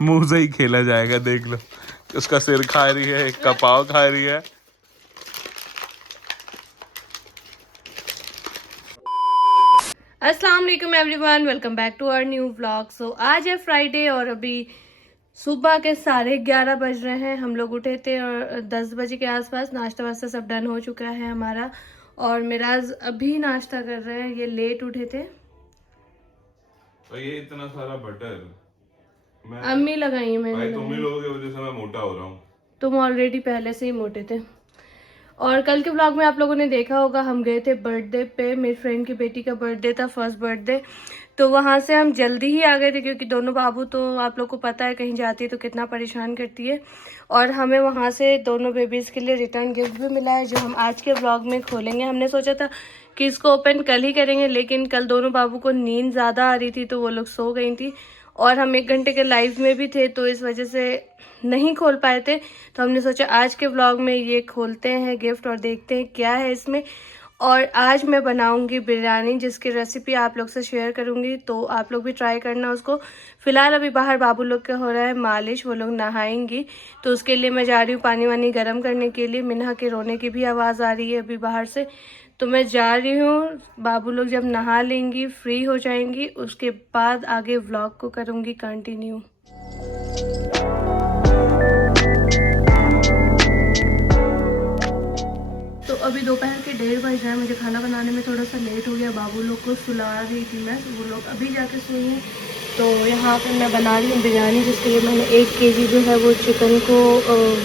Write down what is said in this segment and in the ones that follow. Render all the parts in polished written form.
मुंह से ही खेला जाएगा, देख लो। उसका सिर खा रही है, एक का पाव खा रही है। अस्सलाम वालेकुम everyone, welcome back to our new vlog. So आज है फ्राइडे और अभी सुबह के 11:30 बज रहे हैं। हम लोग उठे थे और 10 बजे के आसपास नाश्ता वास्ता सब डन हो चुका है हमारा। और मिराज अभी नाश्ता कर रहे हैं, ये लेट उठे थे। और ये इतना सारा बटर मैं अम्मी लगाई है, मैंने भाई तुम ही लगाई। लोगों की वजह से मैं मोटा हो रहा हूँ। तुम ऑलरेडी पहले से ही मोटे थे। और कल के व्लॉग में आप लोगों ने देखा होगा, हम गए थे बर्थडे पे। मेरी फ्रेंड की बेटी का बर्थडे था, फर्स्ट बर्थडे। तो वहाँ से हम जल्दी ही आ गए थे क्योंकि दोनों बाबू तो आप लोग को पता है कहीं जाती है तो कितना परेशान करती है। और हमें वहाँ से दोनों बेबीज़ के लिए रिटर्न गिफ्ट भी मिला है जो हम आज के व्लॉग में खोलेंगे। हमने सोचा था कि इसको ओपन कल ही करेंगे, लेकिन कल दोनों बाबू को नींद ज़्यादा आ रही थी तो वो लोग सो गई थी और हम 1 घंटे के लाइव में भी थे तो इस वजह से नहीं खोल पाए थे। तो हमने सोचा आज के व्लॉग में ये खोलते हैं गिफ्ट और देखते हैं क्या है इसमें। और आज मैं बनाऊंगी बिरयानी जिसकी रेसिपी आप लोग से शेयर करूंगी, तो आप लोग भी ट्राई करना उसको। फ़िलहाल अभी बाहर बाबू लोग का हो रहा है मालिश, वो लोग नहाएंगी तो उसके लिए मैं जा रही हूँ पानी वानी गर्म करने के लिए। मिन्हा के रोने की भी आवाज़ आ रही है अभी बाहर से, तो मैं जा रही हूँ। बाबू लोग जब नहा लेंगी, फ्री हो जाएंगी, उसके बाद आगे व्लॉग को करूँगी कंटिन्यू। तो अभी दोपहर के 1:30 बज रहे हैं। मुझे खाना बनाने में थोड़ा सा लेट हो गया, बाबू लोग को सुला रही थी मैं, वो लोग अभी जाके सोई हैं। तो यहाँ पर मैं बना रही हूँ बिरयानी जिसके लिए मैंने 1 केजी जो है वो चिकन को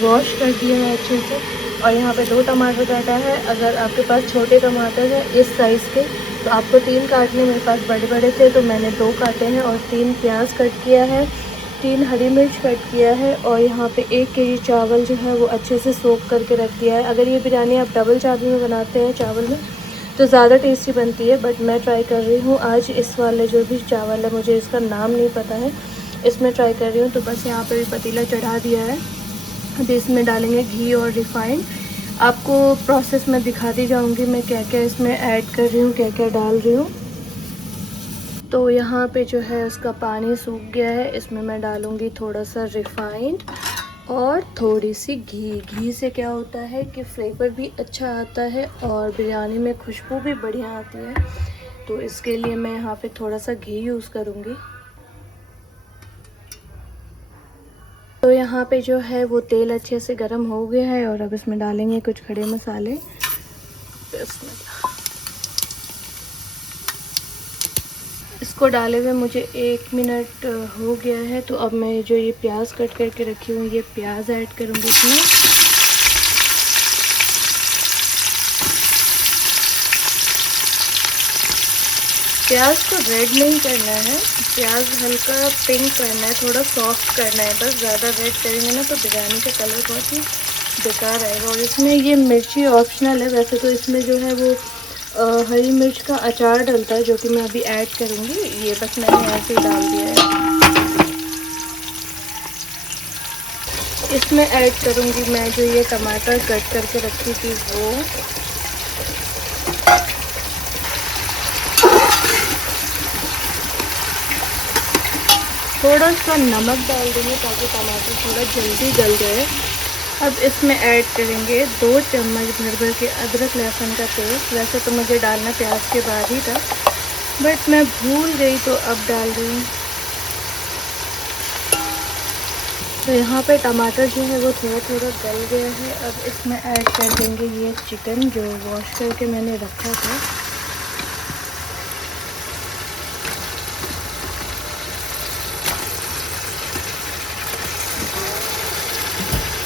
वॉश कर दिया है अच्छे से। और यहाँ पे 2 टमाटर काटा है। अगर आपके पास छोटे टमाटर हैं इस साइज़ के तो आपको 3 काटने, मेरे पास बड़े बड़े थे तो मैंने 2 काटे हैं। और 3 प्याज कट किया है, 3 हरी मिर्च कट किया है। और यहाँ पे 1 केजी चावल जो है वो अच्छे से सोक करके रख दिया है। अगर ये बिरयानी आप डबल चावल में बनाते हैं चावल में तो ज़्यादा टेस्टी बनती है, बट मैं ट्राई कर रही हूँ आज इस वाले जो भी चावल है, मुझे इसका नाम नहीं पता है, इसमें ट्राई कर रही हूँ। तो बस यहाँ पे भी पतीला चढ़ा दिया है। अभी इसमें डालेंगे घी और रिफाइंड। आपको प्रोसेस में दिखाती जाऊँगी मैं क्या क्या इसमें ऐड कर रही हूँ, क्या क्या डाल रही हूँ। तो यहाँ पे जो है उसका पानी सूख गया है, इसमें मैं डालूँगी थोड़ा सा रिफाइंड और थोड़ी सी घी। घी से क्या होता है कि फ्लेवर भी अच्छा आता है और बिरयानी में खुशबू भी बढ़िया आती है, तो इसके लिए मैं यहाँ पे थोड़ा सा घी यूज़ करूँगी। तो यहाँ पे जो है वो तेल अच्छे से गर्म हो गया है और अब इसमें डालेंगे कुछ खड़े मसाले। इसको डाले हुए मुझे 1 मिनट हो गया है। तो अब मैं जो ये प्याज कट करके रखी हूँ ये प्याज ऐड करूँगी इसमें। प्याज को रेड नहीं करना है, प्याज हल्का पिंक करना है, थोड़ा सॉफ्ट करना है बस। ज़्यादा रेड करेंगे ना तो बिरयानी का कलर बहुत ही बेकार आएगा। और इसमें ये मिर्ची ऑप्शनल है, वैसे तो इसमें जो है वो हरी मिर्च का अचार डलता है जो कि मैं अभी ऐड करूँगी। ये बस मैंने ऐसे ही डाल दिया है। इसमें ऐड करूँगी मैं जो ये टमाटर कट करके रखी थी वो। थोड़ा सा नमक डाल देंगे ताकि टमाटर थोड़ा जल्दी गल जाए। अब इसमें ऐड करेंगे 2 चम्मच भर के अदरक लहसुन का पेस्ट। वैसे तो मुझे डालना प्याज के बाद ही था, बट मैं भूल गई तो अब डाल रही हूँ। तो यहाँ पे टमाटर जो है वो थोड़ा थोड़ा गल गया है। अब इसमें ऐड कर देंगे ये चिकन जो वॉश करके मैंने रखा था।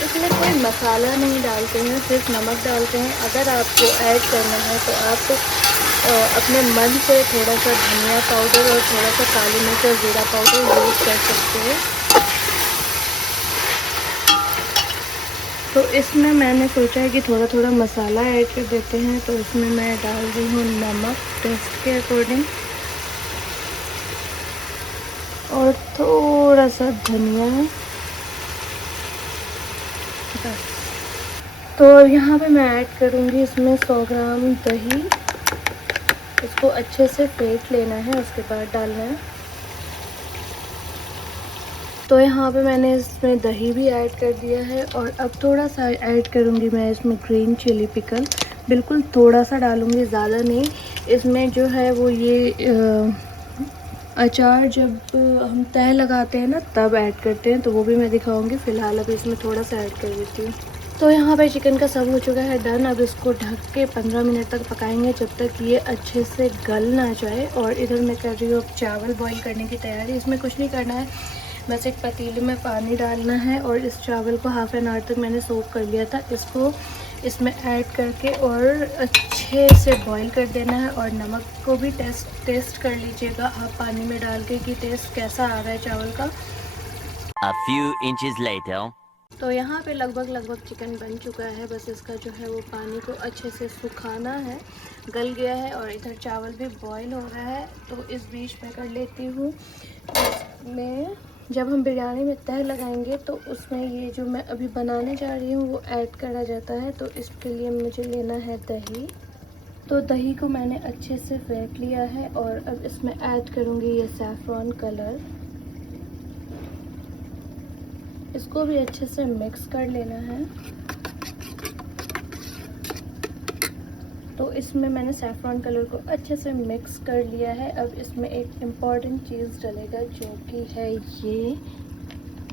इसमें कोई मसाला नहीं डालते हैं, सिर्फ नमक डालते हैं। अगर आपको ऐड करना है तो आप अपने मन से थोड़ा सा धनिया पाउडर और थोड़ा सा काली मिर्च और ज़ीरा पाउडर यूज़ कर सकते हैं। तो इसमें मैंने सोचा है कि थोड़ा थोड़ा मसाला ऐड कर देते हैं, तो इसमें मैं डाल रही हूँ नमक टेस्ट के अकॉर्डिंग और थोड़ा सा धनिया। बस। तो अब यहाँ पे मैं ऐड करूँगी इसमें 100 ग्राम दही। इसको अच्छे से फेंट लेना है, उसके बाद डालना है। तो यहाँ पे मैंने इसमें दही भी ऐड कर दिया है और अब थोड़ा सा ऐड करूँगी मैं इसमें ग्रीन चिली पिकल। बिल्कुल थोड़ा सा डालूँगी, ज़्यादा नहीं। इसमें जो है वो ये अचार जब हम तह लगाते हैं ना तब ऐड करते हैं, तो वो भी मैं दिखाऊंगी। फ़िलहाल अभी इसमें थोड़ा सा ऐड कर देती हूँ। तो यहाँ पे चिकन का सब हो चुका है डन। अब इसको ढक के 15 मिनट तक पकाएंगे जब तक ये अच्छे से गल ना जाए। और इधर मैं कर रही हूँ अब चावल बॉईल करने की तैयारी। इसमें कुछ नहीं करना है, बस एक पतीले में पानी डालना है और इस चावल को हाफ़ एन आवर तक मैंने सोक कर लिया था, इसको इसमें ऐड करके और अच्छे से बॉईल कर देना है। और नमक को भी टेस्ट कर लीजिएगा आप पानी में डाल के कि टेस्ट कैसा आ रहा है चावल का। A few inches later. तो यहाँ पे लगभग चिकन बन चुका है, बस इसका जो है वो पानी को अच्छे से सुखाना है। गल गया है और इधर चावल भी बॉईल हो रहा है। तो इस बीच में कर लेती हूँ, इसमें जब हम बिरयानी में तह लगाएंगे तो उसमें ये जो मैं अभी बनाने जा रही हूँ वो ऐड करा जाता है। तो इसके लिए मुझे लेना है दही। तो दही को मैंने अच्छे से फेंट लिया है और अब इसमें ऐड करूँगी ये सैफ़रॉन कलर। इसको भी अच्छे से मिक्स कर लेना है। तो इसमें मैंने सैफ़रॉन कलर को अच्छे से मिक्स कर लिया है। अब इसमें एक इम्पॉर्टेंट चीज़ डलेगा जो कि है ये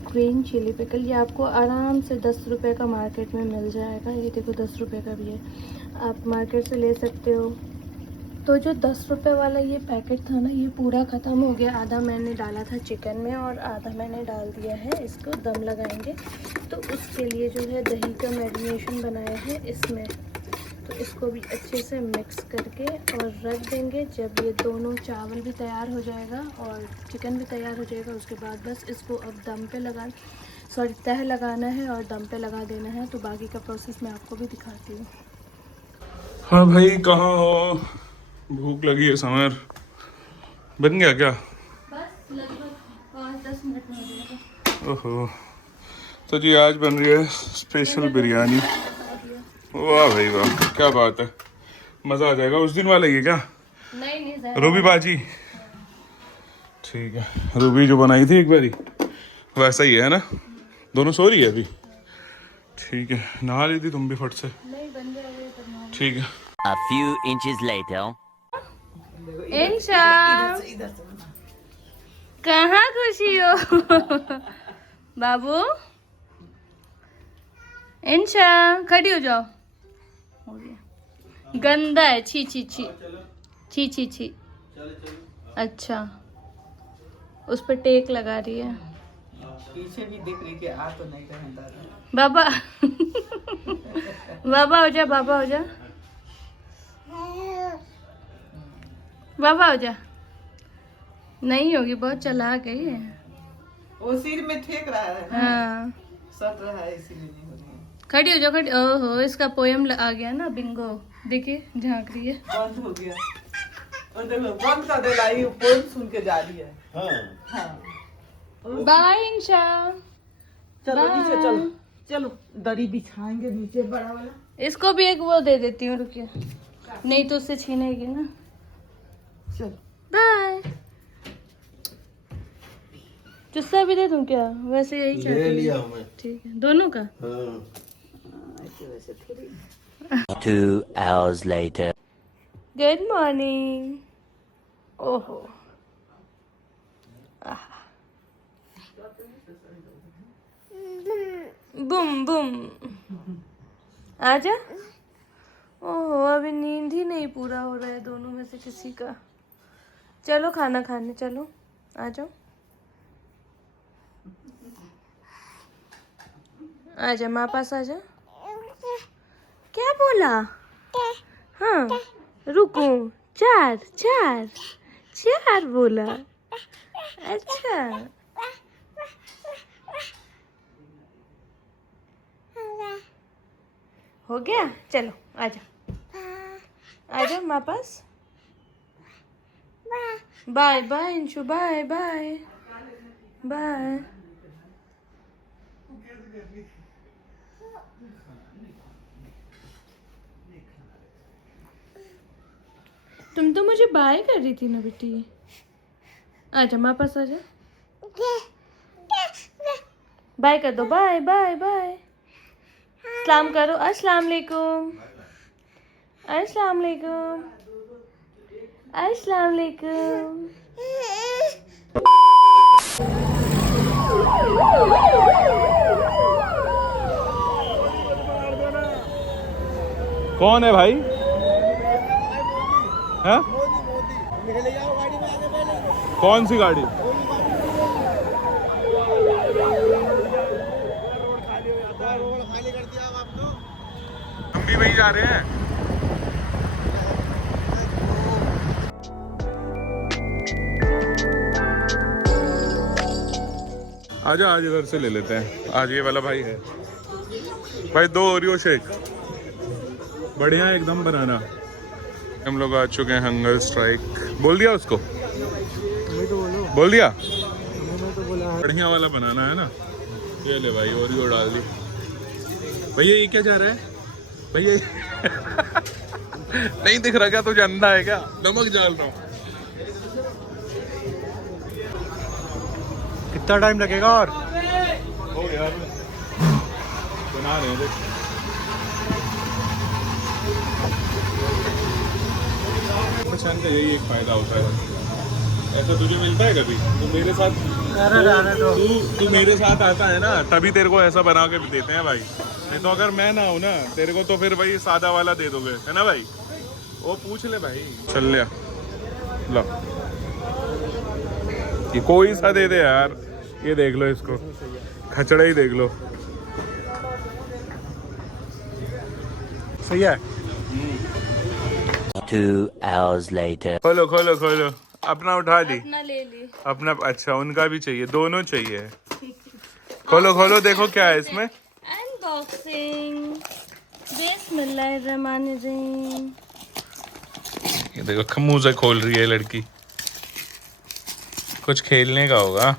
ग्रीन चिली पिकल। ये आपको आराम से 10 रुपये का मार्केट में मिल जाएगा। ये देखो 10 रुपये का भी है, आप मार्केट से ले सकते हो। तो जो 10 रुपये वाला ये पैकेट था ना, ये पूरा ख़त्म हो गया। आधा मैंने डाला था चिकन में और आधा मैंने डाल दिया है। इसको दम लगाएंगे तो उसके लिए जो है दही का मैरिनेशन बनाया है इसमें। तो इसको भी अच्छे से मिक्स करके और रख देंगे। जब ये दोनों चावल भी तैयार हो जाएगा और चिकन भी तैयार हो जाएगा, उसके बाद बस इसको अब दम पे तह लगाना है और दम पे लगा देना है। तो बाकी का प्रोसेस मैं आपको भी दिखाती हूँ। हाँ भाई, कहाँ हो? भूख लगी है समर। बन गया क्या? बस लगभग 5-10 मिनट में हो जाएगा। ओहो, तो जी आज बन रही है स्पेशल बिरयानी। वाह भाई वाह, क्या बात है, मज़ा आ जाएगा। उस दिन वाला ही है क्या? नहीं रूबी बाजी, ठीक है। रूबी जो बनाई थी एक बारी वैसा ही है ना? दोनों सो रही है अभी? ठीक है, नहा ली थी तुम भी फट से? नहीं, बन जाएगा। ठीक है। A few inches later. इंशा, कहाँ खुशी हो? बाबू, इंशा खड़ी हो जाओ। हो गया, गंदा है। छी छी छी छी छी छी। अच्छा, उस पर टेक लगा रही है। पीछे भी दिख रही कि आ तो नहीं रहे दादा। बाबा बाबा हो जा, बाबा हो जा, बाबा हो जा। नहीं होगी, बहुत चालाक है ये। वो सिर में ठेक रहा है ना, हाँ, सट रहा है इसीलिए नहीं हो रही है। खड़ी हो जाओ, खड़ी। ओहो, इसका पोयम आ गया ना, बिंगो। देखिए झांक रही है। बंद हो गया और देखो बंद कर दे लाई, पोएम सुन के जा रही है। हाँ। बाय इंशा। चलो बाय। नीचे चलो, चलो दरी बिछाएंगे नीचे बड़ा वाला। इसको भी एक वो दे देती हूँ, रुकिए, नहीं तो उससे छीनेगी ना। चलो बाय। जुस्सा भी दे दूँ क्या? वैसे यही चाहती ले हूँ। लिया हूँ मैं। ठीक है, दोनों का। हाँ। ऐसे वैसे थोड़ी। 2 hours later. Good morning. ओहो, बुम बुम, आजा। ओहो, अभी नींद ही नहीं पूरा हो रहा है दोनों में से किसी का। चलो खाना खाने चलो, आ जाओ, आजा माँ पास आजा। क्या बोला? हाँ, रुको, 4 बोला। अच्छा, हो गया। चलो आजा, आजा माँ पास। Bye bye Inshu, bye bye bye. तुम तो मुझे बाय कर रही थी ना बेटी। आजा माँ पास आजा। बाय कर दो, बाय बाय बाय। सलाम करो, अस्सलाम वालेकुम, अस्सलाम वालेकुम, अस्सलाम वालेकुम। कौन है भाई? है? कौन सी गाड़ी? हम भी वही जा रहे हैं। आजा, आज इधर से ले लेते हैं। आज ये वाला भाई है भाई, 2 ओरियो शेक बढ़िया एकदम बनाना। हम लोग आ चुके हैं हंगर स्ट्राइक। बोल दिया उसको? बोल दिया? बढ़िया वाला बनाना है ना। ये ले भाई, ओरियो डाल दी। भैया ये क्या जा रहा है भैया? नहीं दिख रहा क्या तुझे? अंधा है क्या? नमक डाल रहा हूँ। कितना टाइम लगेगा? और हो यार, बना रहे हैं देख। पहचान का यही एक फायदा होता है। ऐसा तुझे मिलता है कभी? तू मेरे साथ तू मेरे साथ आता है ना, तभी तेरे को ऐसा बना के देते हैं भाई। नहीं तो अगर मैं ना हूँ ना तेरे को, तो फिर भाई सादा वाला दे दोगे, है ना भाई? वो पूछ ले भाई। चल लिया लो, ये कोई सा दे दे यार। ये देख लो इसको, खचड़ा ही देख लो। सही है। 2 hours later. खोलो खोलो खोलो, अपना उठा ली। अपना ले ली। अपना अच्छा, उनका भी चाहिए, दोनों चाहिए। खोलो खोलो, देखो क्या है इसमें। अनबॉक्सिंग। बिस्मिल्लाहिर्रहमानिर्रहीम। ये देखो मुंह से खोल रही है लड़की। कुछ खेलने का होगा।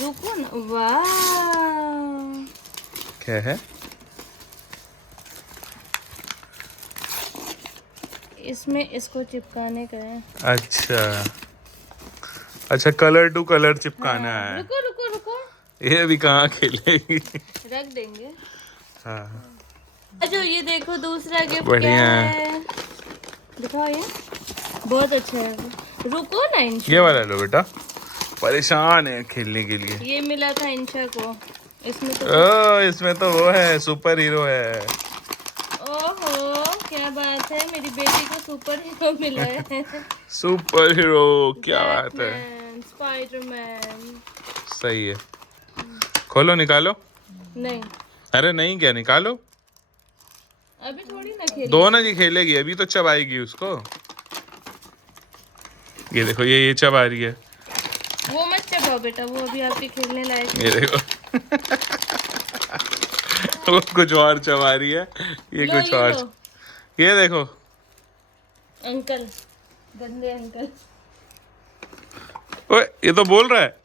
रुको ना, वाह क्या है? इसमें इसको चिपकाने का है। अच्छा अच्छा, कलर टू कलर चिपकाना है। रुको रुको रुको, ये भी कहाँ खेलेगी? रख देंगे। हाँ जो ये देखो दूसरा गिफ्ट क्या बढ़िया है, दिखाओ। ये बहुत अच्छा है। रुको ना, इंशा। ये वाला लो बेटा, परेशान है खेलने के लिए। ये मिला था इंशा को। इसमें तो इसमें तो वो है, सुपर हीरो है। ओहो, क्या बात है, मेरी बेटी को सुपर हीरो मिला है। सुपर हीरो, क्या बात है। Batman, Spiderman. सही है। खोलो, निकालो। नहीं, अरे नहीं, क्या निकालो? अभी थोड़ी ना खेल। दोनों जी खेलेगी, अभी तो चबाएगी उसको। ये देखो, ये चबा रही है। वो मत चबाओ बेटा, वो अभी आपके खेलने लायक है। ये देखो वो कुछ और चबा रही है, ये लो, कुछ ये और। लो। ये देखो, अंकल, गंदे अंकल। ओए ये तो बोल रहा है।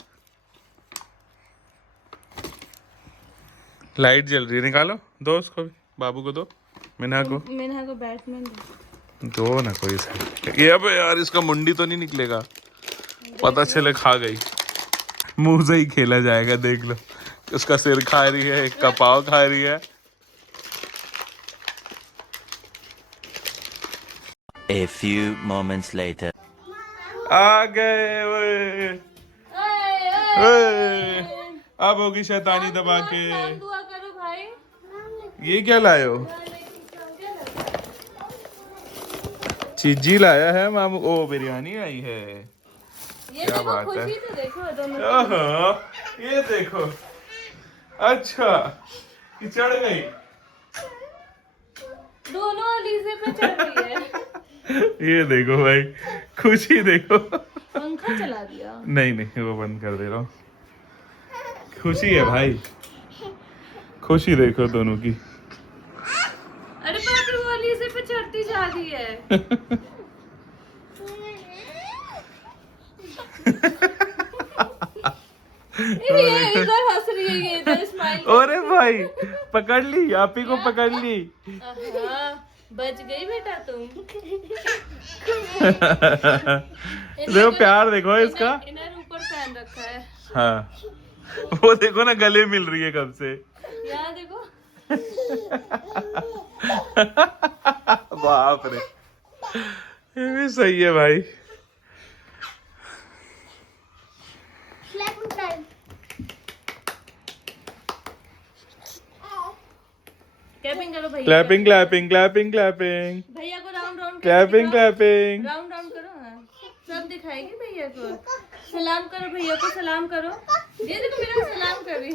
लाइट जल रही है, निकालो। दो उसको भी, बाबू को दो, मिन्हा को बैटमैन दो ना कोई सा। ये अब यार इसका मुंडी तो नहीं निकलेगा, पता चले खा गई। मुंह से ही खेला जाएगा, देख लो। उसका सिर खा रही है, एक का पाव खा रही है। A few moments later. आ गए ओए, ओए। अब होगी शैतानी दबा के। दुआ करो भाई। ये क्या लाए हो? चीजी लाया है मामू। ओ, बिरयानी आई है। ये क्या देखो, बात है। खुशी तो देखो दोनों। ओहो, ये देखो। अच्छा, ये चढ़ गई। दोनों अलीजे पे चढ़ रही है। ये देखो भाई, खुशी देखो। पंखा चला दिया। नहीं नहीं, वो बंद कर दे रहा हूँ। खुशी है भाई, खुशी देखो दोनों की। अरे बाप रे, वो अलीजे पे चढ़ती जा रही है। ये इधर हंस रही है, ये इधर स्माइल। अरे भाई, पकड़ ली, आप ही को पकड़ ली। बच गई बेटा तुम। देखो प्यार देखो इसका। इन्हें ऊपर पहन रखा है। हाँ वो देखो ना गले मिल रही है कब से। यहाँ देखो। बाप रे, ये भी सही है भाई। क्लैपिंग करो भैया। क्लैपिंग क्लैपिंग क्लैपिंग क्लैपिंग भैया को round round clapping clapping. Round round करो। हाँ, सब दिखाएगी भैया को। सलाम करो भैया को, सलाम करो। ये देखो मेरा को सलाम कर रही।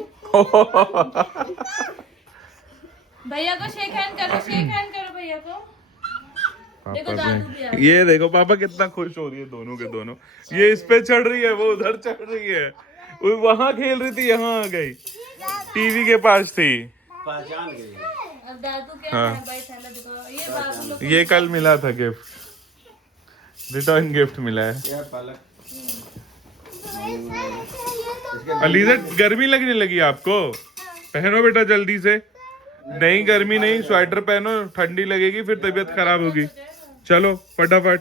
भैया को शेक हैंड करो, शेक हैंड करो भैया को। देखो दादू भी आ गए। ये देखो पापा कितना खुश हो रही है, दोनों के दोनों। ये इस पे चढ़ रही है, वो उधर चढ़ रही है। वो वहां खेल रही थी, यहाँ आ गई, टीवी के पास थी। पहचान गई। अब दादू क्या हाँ। है भाई, थैला दिखाओ। ये बाबू लोग ये कल मिला था गिफ्ट, रिटर्न गिफ्ट मिला है। यह पालक। अलीजा गर्मी लगने लगी आपको? पहनो बेटा जल्दी से। नहीं गर्मी नहीं, स्वेटर पहनो, ठंडी लगेगी फिर तबीयत खराब होगी। चलो फटाफट।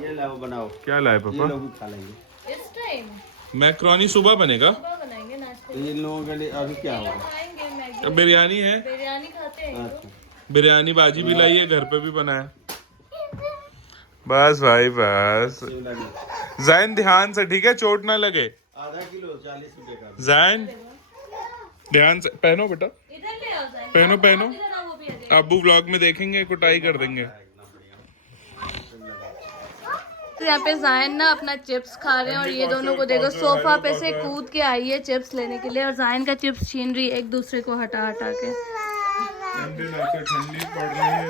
ये लाओ बनाओ। क्या लाए ये पापा? लोग भी खा लेंगे। इस टाइम मैक्रोनी सुबह बनेगा। सुबह बनाएंगे नाश्ते इन लोगों के लिए अभी क्या होगा? खाएंगे मैगी। अब बिरयानी है, बिरयानी खाते हैं। अच्छा। बिरयानी बाजी भी लाई है, घर पे भी बनाया। बस भाई बस। शिमला मिर्च। जैन ध्यान से, ठीक है, चोट ना लगे। आधा किलो 40 रुपए का। जैन ध्यान से पहनो बेटा, इधर ले आओ जाए। पहनो पहनो। इधर आओ, वो भी आ जाए। अब्बू व्लॉग में देखेंगे, कुटाई कर देंगे। तो यहाँ पे जायन ना अपना चिप्स खा रहे हैं और ये दोनों को देखो सोफा पे से कूद के आई है चिप्स लेने के लिए और जायन का चिप्स छीन रही है एक दूसरे को हटा हटा के। ठंडी पड़ रही है,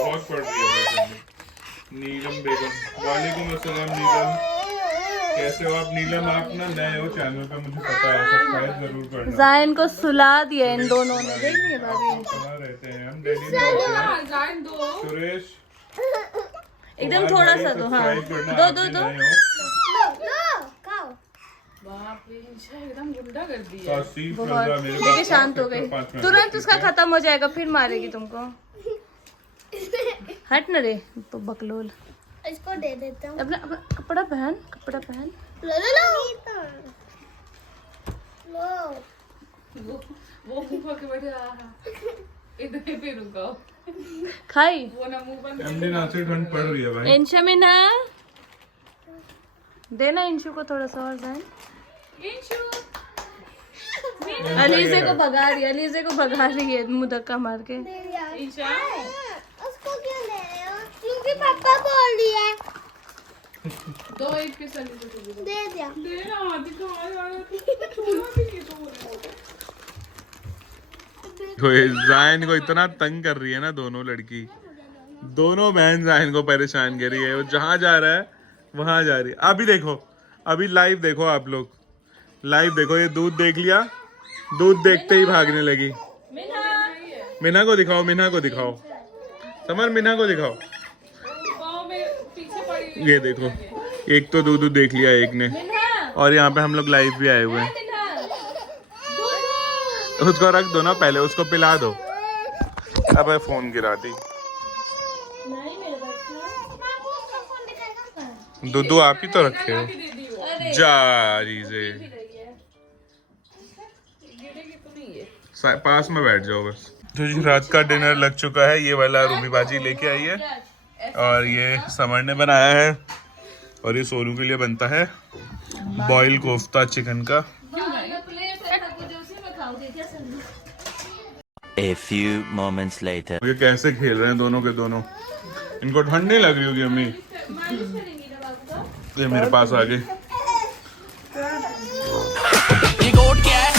बहुत पड़ रही है। नीलम बेगम, वालेकुम अस्सलाम नीलम, कैसे हो आप? नीलम आप ना नए हो चैनल पे, मुझे पता है, सब्सक्राइब जरूर करना। जायन को सुला दिया इन दोनों ने, देख रही है भाभी। कहाँ रहते हैं हम? दिल्ली में रहते हैं। सुरेश एकदम थोड़ा सा दो। हाँ दो दो दो। बहुत देखिए शांत हो गई, तुरंत उसका खत्म हो जाएगा फिर मारेगी तुमको। हट न रे तो बकलोल। इसको दे देता हूँ। अपना अपना कपड़ा पहन, कपड़ा पहन। लो लो लो लो। वो मुंह के बैठे इधर पे रुको। खाई वो ना मुंह बंद। एमडी नासिर ठंड पड़ रही है भाई। इंशा में ना देना इंशु को थोड़ा सा और जाए। अलीजे को भगा रही है, अलीजे को भगा रही है मुंह धक्का मार के। ईशा उसको क्यों ले रहे हो? क्योंकि पापा बोल दिया है। दो एक के साथ दे दिया। देना दिखा यार छोड़ो भी नहीं तो जायन को इतना तंग कर रही है ना दोनों लड़की, दोनों बहन जायन को परेशान कर रही है। वो जहाँ जा रहा है वहां जा रही है। अभी देखो, अभी लाइव देखो आप लोग, लाइव देखो। ये दूध देख लिया, दूध देखते ही भागने लगी। मीना को दिखाओ, मीना को दिखाओ, समर मीना को दिखाओ। गाँव में पीछे पड़ी ये देखो, एक तो दूध देख लिया एक ने, और यहाँ पे हम लोग लाइव भी आए हुए हैं। उसको रख दो ना पहले, उसको पिला दो। अब फोन गिरा दी। दूधू आप ही तो रखे हो। जा रीजे पास में बैठ जाओ बस। तो जी रात का डिनर लग चुका है। ये वाला रूबी बाजी लेके आई है और ये समर ने बनाया है और ये सोनू के लिए बनता है बॉयल कोफ्ता चिकन का। A few moments later. ये कैसे खेल रहे हैं दोनों के दोनों। इनको ठंड नहीं लग रही होगी अम्मी? ये मेरे पास आ गए। ये गोट क्या है?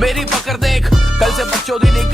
मेरी पकड़ देख, कल से बच्चों दी नहीं